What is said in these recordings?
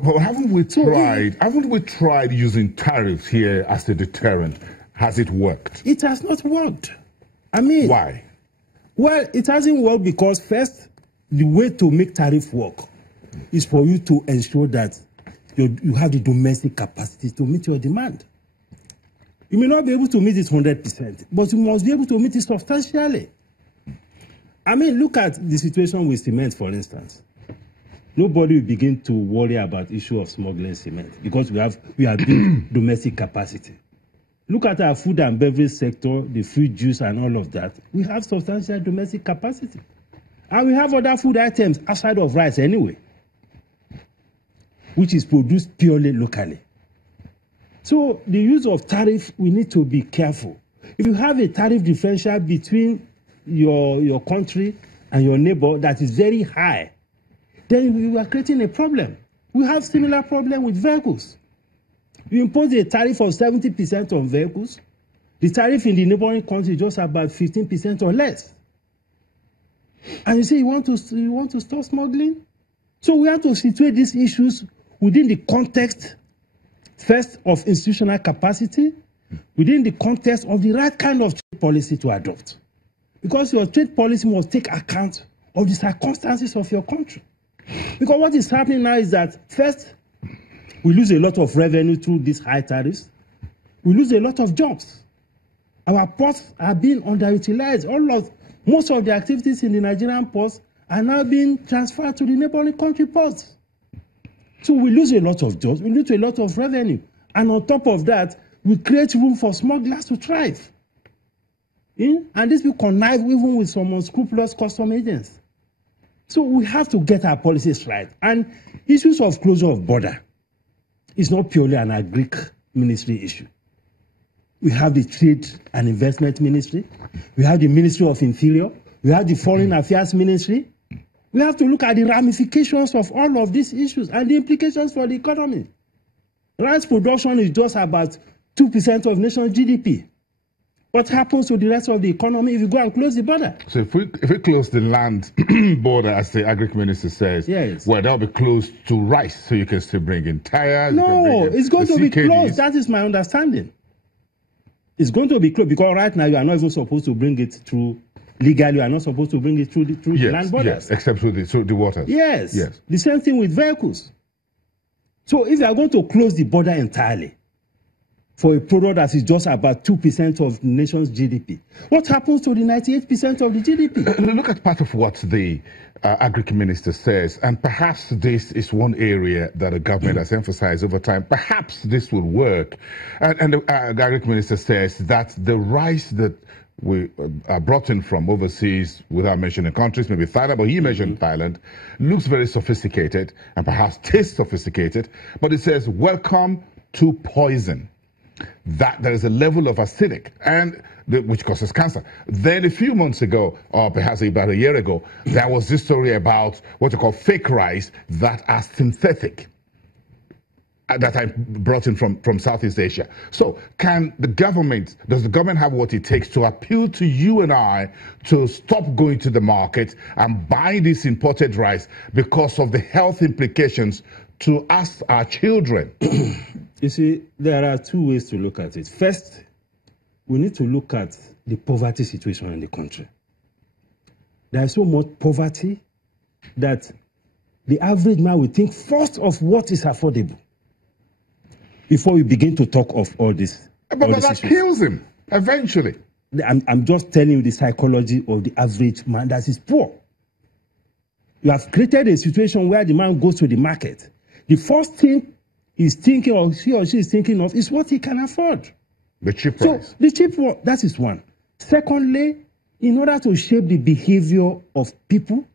But haven't we tried? Haven't we tried using tariffs here as a deterrent? Has it worked? It has not worked. I mean, why? Well, it hasn't worked because first, the way to make tariff work is for you to ensure that you have the domestic capacity to meet your demand. You may not be able to meet it 100%, but you must be able to meet it substantially. I mean, look at the situation with cement, for instance. Nobody will begin to worry about the issue of smuggling cement because we have built domestic capacity. Look at our food and beverage sector, the fruit juice and all of that. We have substantial domestic capacity. And we have other food items outside of rice anyway, which is produced purely locally. So the use of tariff, we need to be careful. If you have a tariff differential between your country and your neighbor that is very high, then you are creating a problem. We have similar problem with vehicles. You impose a tariff of 70% on vehicles. The tariff in the neighboring country is just about 15% or less. And you say you want to stop smuggling? So we have to situate these issues within the context, first, of institutional capacity, within the context of the right kind of trade policy to adopt. Because your trade policy must take account of the circumstances of your country. Because what is happening now is that, first, we lose a lot of revenue through these high tariffs. We lose a lot of jobs. Our ports are being underutilized. Most of the activities in the Nigerian ports are now being transferred to the neighboring country ports. So we lose a lot of jobs, we lose a lot of revenue. And on top of that, we create room for smugglers to thrive. And this will connive even with some unscrupulous custom agents. So we have to get our policies right. And issues of closure of border is not purely an agric ministry issue. We have the Trade and Investment Ministry. We have the Ministry of Interior. We have the Foreign Affairs Ministry. We have to look at the ramifications of all of these issues and the implications for the economy. Rice production is just about 2% of national GDP. What happens to the rest of the economy if you go and close the border? So if we close the land border, as the Agric Minister says, yes, well, that'll be closed to rice, so you can still bring in tires. No, it's going to be closed. That is my understanding. It's going to be closed because right now you are not even supposed to bring it through legally. You are not supposed to bring it through the land borders. Yes, except through the waters. Yes. The same thing with vehicles. So if you are going to close the border entirely for a product that is just about 2% of the nation's GDP, what happens to the 98% of the GDP? Look at part of what the Agric Minister says, and perhaps this is one area that the government has emphasized over time. Perhaps this will work. And the Agric Minister says that the rice that we are brought in from overseas, without mentioning countries, maybe Thailand, but he mentioned Thailand, looks very sophisticated and perhaps tastes sophisticated, but it says, welcome to poison. That there is a level of acidic which causes cancer. Then a few months ago, or perhaps about a year ago, there was this story about what you call fake rice that are synthetic, that I brought in from Southeast Asia. So does the government have what it takes to appeal to you and I to stop going to the market and buy this imported rice because of the health implications to us, our children? You see, there are two ways to look at it. First, we need to look at the poverty situation in the country. There is so much poverty that the average man will think first of what is affordable before we begin to talk of all this. But that kills him eventually. I'm just telling you the psychology of the average man that is poor. You have created a situation where the man goes to the market. The first thing he's thinking, or he or she is thinking of, is what he can afford. The cheap price. So the cheap one, that is one. Secondly, in order to shape the behavior of people,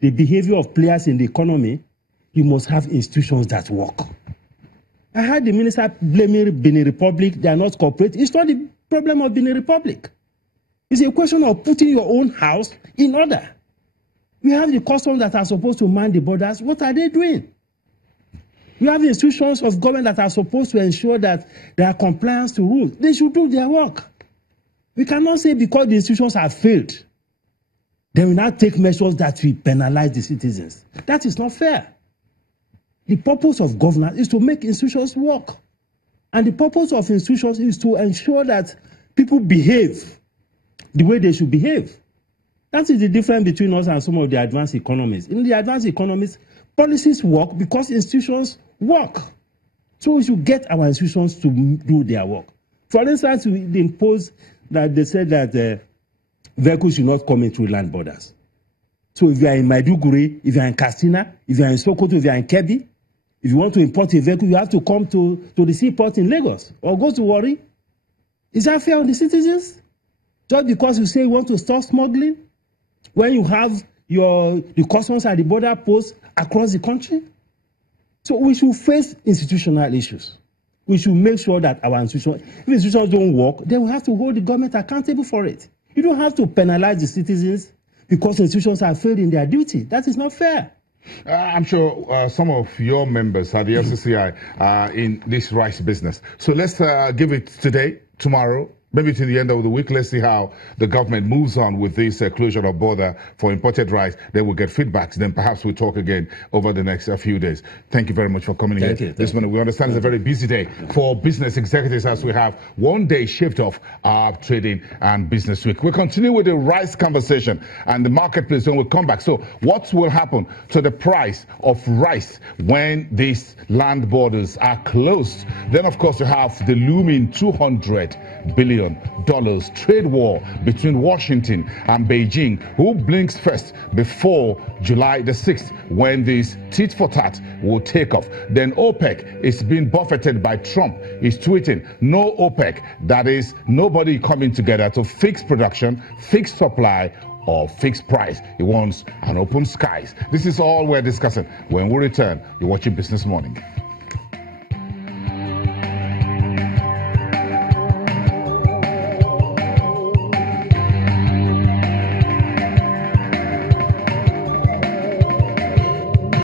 the behavior of players in the economy, you must have institutions that work. I heard the minister blaming Benin Republic, they are not cooperating. It's not the problem of Benin Republic. It's a question of putting your own house in order. We have the customs that are supposed to man the borders. What are they doing? We have institutions of government that are supposed to ensure that there are compliance to rules. They should do their work. We cannot say because the institutions have failed, they will not take measures that will penalize the citizens. That is not fair. The purpose of governance is to make institutions work. And the purpose of institutions is to ensure that people behave the way they should behave. That is the difference between us and some of the advanced economies. In the advanced economies, policies work because institutions work. So we should get our institutions to do their work. For instance, they imposed that they said that vehicles should not come in through land borders. So if you are in Maiduguri, if you are in Katsina, if you are in Sokoto, if you are in Kebbi, if you want to import a vehicle, you have to come to the seaport in Lagos or go to Warri. Is that fair on the citizens? Just because you say you want to stop smuggling, when you have the customs at the border posts across the country? So we should face institutional issues. We should make sure that our institutions, if institutions don't work, then we have to hold the government accountable for it. You don't have to penalize the citizens because institutions have failed in their duty. That is not fair. I'm sure some of your members at the FCCI are in this rice business. So let's give it today, tomorrow, maybe to the end of the week. Let's see how the government moves on with this closure of border for imported rice. Then we'll get feedbacks. Then perhaps we'll talk again over the next few days. Thank you very much for coming here this morning. We understand it's a very busy day for business executives as we have one day shift off our trading and business week. We'll continue with the rice conversation and the marketplace when we come back. So what will happen to the price of rice when these land borders are closed? Then, of course, you have the looming $200 billion trade war between Washington and Beijing. Who blinks first before July the 6th when this tit for tat will take off? Then OPEC is being buffeted by Trump. He's tweeting, no OPEC, that is nobody coming together to fix production, fix supply, or fixed price. He wants an open skies. This is all we're discussing. When we return, you're watching Business Morning.